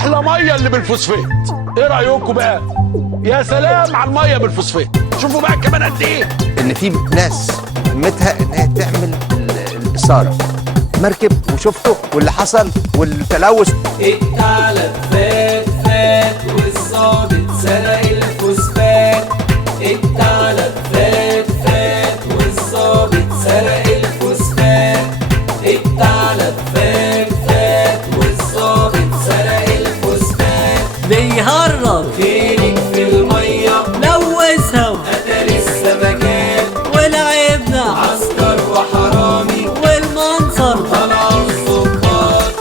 احلى ميه اللي بالفوسفات. ايه رايكم بقى؟ يا سلام على الميه بالفوسفات. شوفوا بقى كمان قد ايه ان في ناس همتها ان هي تعمل الاثاره مركب، وشفته واللي حصل والتلوث. الثعلب فات فات والظابط سرق الفوسفات. الثعلب فات فات والظابط سرق الفوسفات. الثعلب فات فات والظابط سرق الفوسفات. بيهرب خيرك في الميه لوثها وقتل السمكات. ولعبنا عسكر وحرامي والمنظر طلع الظباط.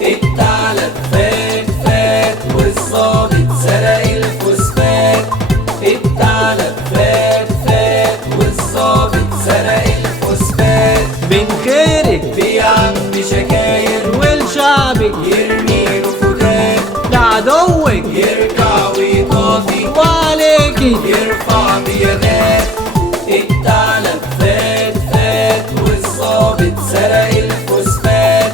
الثعلب فات فات والظابط سرق الفوسفات. الثعلب فات فات والظابط سرق الفوسفات. من خيرك بيعبي شكاير والشعبك يرمي رفودات. لعدوك يركع ويطافي وعليكي يرفع بيدات. الثعلب فات فات والظابط سرق الفوسفات.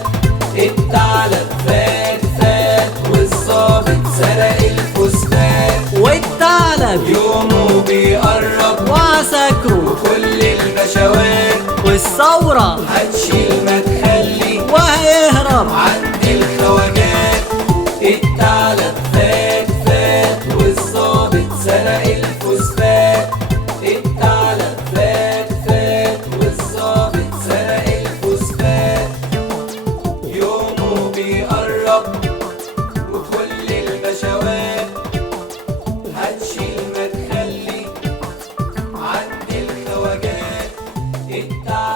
الثعلب فات فات والظابط سرق الفوسفات. والثعلب يومه بيقرب وعساكره كل البشوات. والثورة هتشيل ما تخلي وهيهرب عند الخواجات. الثعلب فات فات والظابط سرق الفوسفات. الثعلب فات فات والظابط سرق الفوسفات. يومه بيقرب وكل البشوات هتشيل ما تخلي عند الخواجات. الثعلب